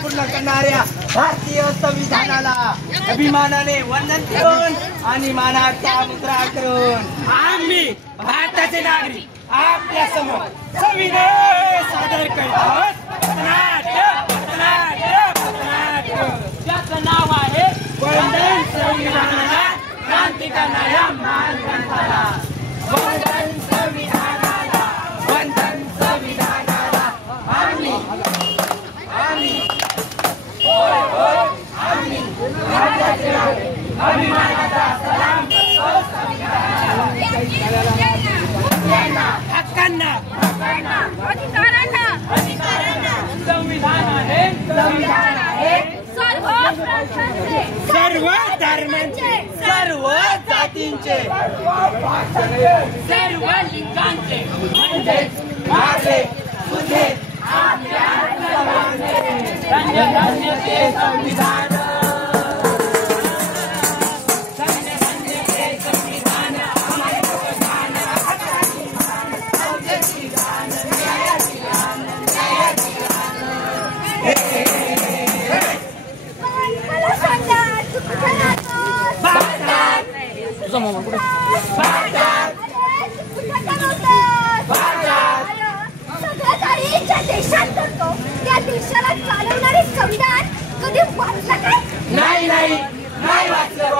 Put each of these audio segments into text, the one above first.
पूर्ण करणाऱ्या भारतीय संविधानाला अभिमानाने वंदन करून आणि मानाचा मुद्रा करून आम्ही भारताचे नागरिक आपल्या समोर संविधान सादर करत आहोत. ज्याचं नाव आहे वंदन संविधानाला, क्रांती करणाऱ्या महान ग्रंथाला. वंदन संविधानाला, वंदन संविधानाला. आम्ही अभिमानाचा सलाम हक्कांना, अधिकारांना. संविधान आहे सर्व धर्मांचे, सर्व जातींचे, सर्व लिंगांचे, म्हणजेच माझे तुझे आपल्या सर्वांचे संविधान. त्या देशाला चालवणारे संविधान कधी वाचलं काय? नाही वाचलं.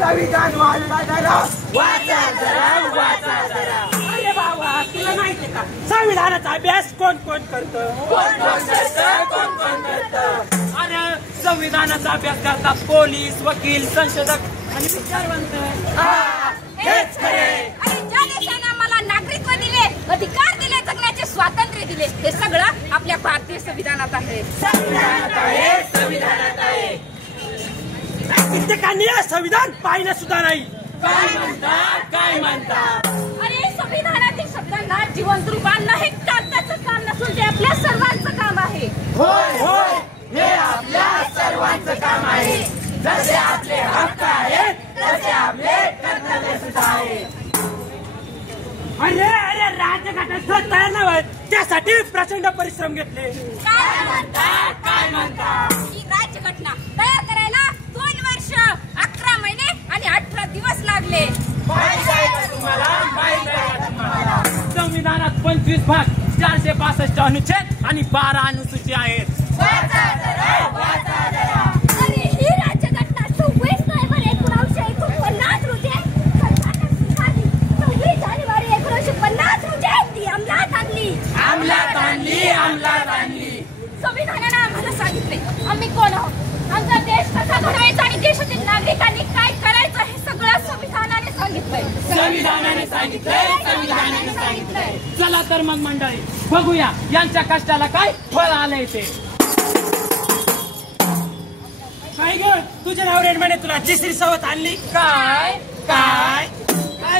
संविधान वाचा जरा. अरे बाबा, तुला माहिती का संविधानाचा अभ्यास कोण कोण करतं? अरे संविधानाचा अभ्यास करतात पोलीस, वकील, संशोधक आणि विचारवंत. हेच खरे. आणि ज्या देशाने मला नागरिकत्व दिले, अधिकार दिले, जगण्याचे स्वातंत्र्य दिले, हे सगळं आपल्या भारतीय संविधानात आहे. संविधानात आहे. कित्येकांनी संविधान पाहिलं सुद्धा नाही. काय म्हणतात? अरे संविधानातील शब्दांना जिवंत रूपांना हे कागदाचं काम नसून ते आपल्या सर्वांचं काम आहे. होय, हे आपल्या सर्वांचं काम आहे. जसे आपले हक्क आहेत तसे आपले कर्तव्य सुद्धा आहे. अरे राज्यघटना तयार नाही, त्यासाठी प्रचंड परिश्रम घेतले. काय म्हणता? ही राज्यघटना तयार करायला 2 वर्ष 11 महिने आणि 18 दिवस लागले. संविधानात 25 भाग, 465 अनुच्छेद आणि 12 अनुसूची आहेत. आणि ही राज्यघटना 26 नोव्हेंबर 1949 रोजी 26 जानेवारी 1950 रोजी ती अंमलात आणली. संविधानाने आम्हाला सांगितले आम्ही कोण आहोत, आमचा देश कसा घडवायचा आणि देशातील नागरिकांनी काय करायचं हे सगळं संविधानाने सांगितलंय. चला तर मग मंडळी बघूया यांच्या कष्टाला काय फळ आलंय ते. काय ग तुझ्या नवऱ्याने म्हणे तुला तिसरी सवत आणली? काय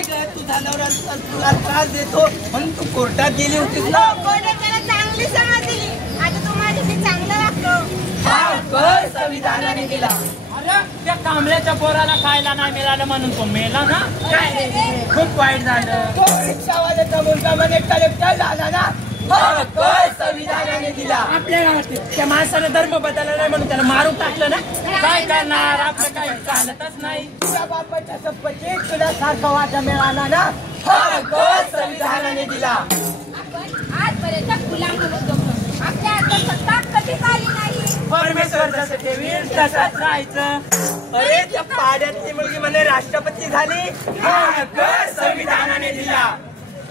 ग तुझा नवरा तुला त्रास देतो म्हणून तू कोर्टात गेली होतीस ना? त्याला चांगली समज दिली. आता तू माझ्याशी चांगलं वागतो. संविधानाने दिला. अरे त्या कांबळ्याच्या पोराला खायला नाही मिळालं म्हणून तो मेला ना. खूप वाईट झालं. तो रिक्षावाल्याचा मुलगा मध्ये कलेक्टर झाला ना. संविधानाने दिला. आपल्या गावात त्या माणसाने धर्म बदलला नाही म्हणून त्याला मारून टाकलं ना. काय करणार, आपलं काही चालतच नाही. तुझ्या बापाच्या संपत्ती तुला सारखा वाटा मिळाला ना. संविधानाने दिला. आपण आजपर्यंत गुलाम होतो. आपल्या हातात सत्ता कधीच आली नाही. परमेश्वर जसं ठेवील तसंच राहायचं. अरे त्या पाड्यातली मुलगी म्हणे राष्ट्रपती झाली. संविधानाने दिला.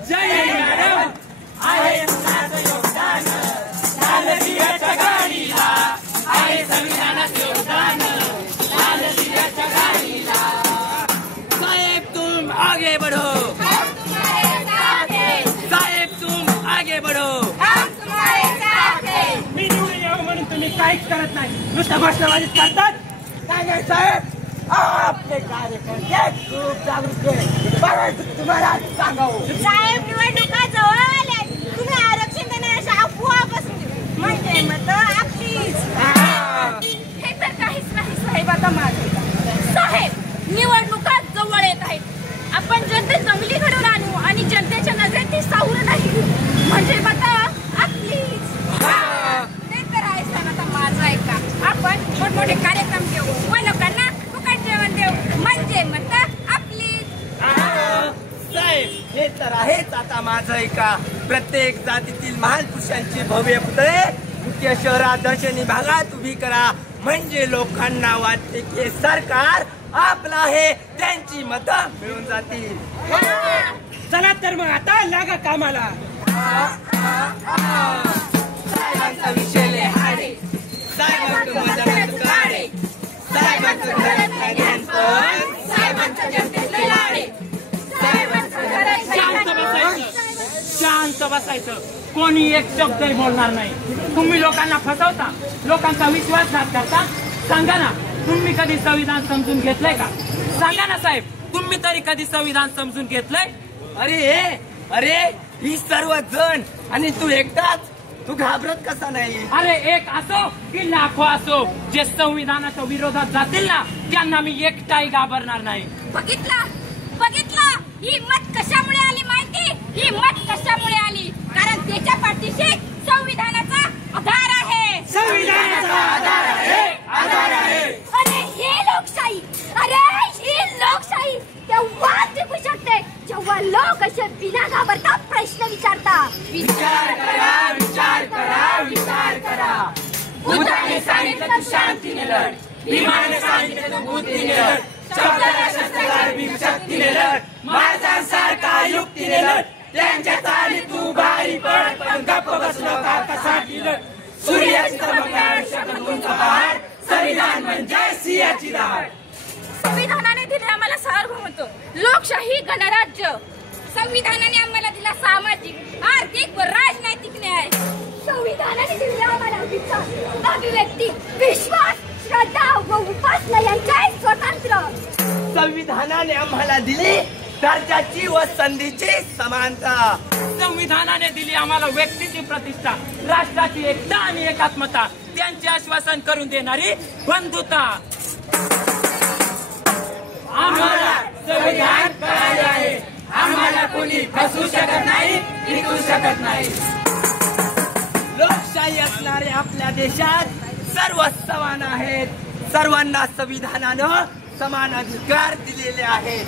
जय मॅडम. आहे योगदान लाल दिव्याच्या गाडीला, आहे संविधानात योगदान लाल दिव्याच्या गाडीला. साहेब तुम आगे बढ़ो, साहेब तुम आगे बढ़ो. मी निवडून येऊ म्हणून तुम्ही काहीच करत नाही, नुसतं घोषणाबाजीच करतात. काय नाही साहेब, आपले कार्यकर्ते खूप जागृत आहे. परंतु तुम्हाला सांगावं साहेब, निवडणुका जवळ आल्या, तुम्ही आरक्षण देण्याच्या अफवा बसली म्हणजे मत आपलीच. हे तर काहीच नाही साहेब. आता माझं साहेब, निवडणुका जवळ येत आहेत. आपण जनतेत जंगली घडवून आणू आणि जनतेच्या नजरेत ती सावरू नाही म्हणजे मत आपलीच. ते तर आहे सर. आता माझं ऐका, आपण मोठमोठे कार्यक्रम घेऊ व लोकांना फुकट जेवण देऊ म्हणजे मत आपलीच. साहेब, हे तर आहेच. आता माझं ऐका, प्रत्येक जातीतील महान पुरुषांची भव्य पुतळे मुख्य शहरात दर्शनी भागात उभी करा म्हणजे लोकांना वाटते की सरकार आपलं आहे, त्यांची मतं मिळून जातील. चला तर मग आता लागा कामाला. साहेबांचा विषय लय हाडे, साहेबांचं मजाक काढे, साहेबांचं घरात नाही ध्यान पण साहेबांच्या जनतेत लय लाडे, साहेबांचं घरात शांत बसायचं, शांत बसायचं. कोणी एक शब्दही बोलणार नाही. तुम्ही लोकांना फसवता, लोकांचा विश्वासघात करता. सांगा ना, तुम्ही कधी संविधान समजून घेतलंय का? सांगा ना साहेब, तुम्ही तरी कधी संविधान समजून घेतलंय? अरे ही सर्व जण आणि तू एकटाच, तू घाबरत कसा नाही? अरे एक असो की लाखो असो, जे संविधानाच्या विरोधात जातील ना त्यांना मी एकटाही घाबरणार नाही. बघितलं, ही मत कशामुळे आली माहिती? ही मत कशामुळे आली? कारण त्याच्या पाठीशी संविधानाचा आधार आहे. संविधानाचा आधार आहे, आधार आहे. अरे ही लोकशाही, तेव्हा टिकू शकते जेव्हा लोक असे बिना घाबरता प्रश्न विचारतात. विचार करा. बुद्धाने सांगितलं तू शांतीने लढ, भीमाने सांगितलं तू बुद्धीने लढ, शब्दाला शस्त्राला भीम शक्तीने लढ, माणसांसारखा युक्तीने लढ. त्यांच्या चाली तू भारी पड पण गप्प बसू नका कसाठी लढ. सूर्याची चमकदार शकूनचा पहाड, संविधान म्हणजे सिंहाची दाढ. संविधानाने दिले आम्हाला सार्वभौमत्व, लोकशाही, गणराज्य. संविधानाने आम्हाला दिला सामाजिक, आर्थिक व राजनैतिक न्याय. संविधानाने दिले आम्हाला विचार, अभिव्यक्ती, विश्वास, श्रद्धा व उपासना यांचे स्वातंत्र्य. संविधानाने आम्हाला दिली दर्जाची व संधीची समानता. संविधानाने दिली आम्हाला व्यक्तीची प्रतिष्ठा, राष्ट्राची एकता आणि एकात्मता, त्यांचे आश्वासन करून देणारी बंधुता. आम्हाला संविधान कळाले आहे, आम्हाला कोणी फसवू शकत नाही, टिकवू शकत नाही. लोकशाही असणारे आपल्या देशात सर्व समान आहेत. सर्वांना संविधानानं समान अधिकार दिलेले आहेत.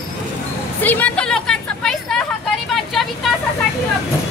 श्रीमंत लोकांचा पैसा हा गरिबांच्या विकासासाठी वापरतो.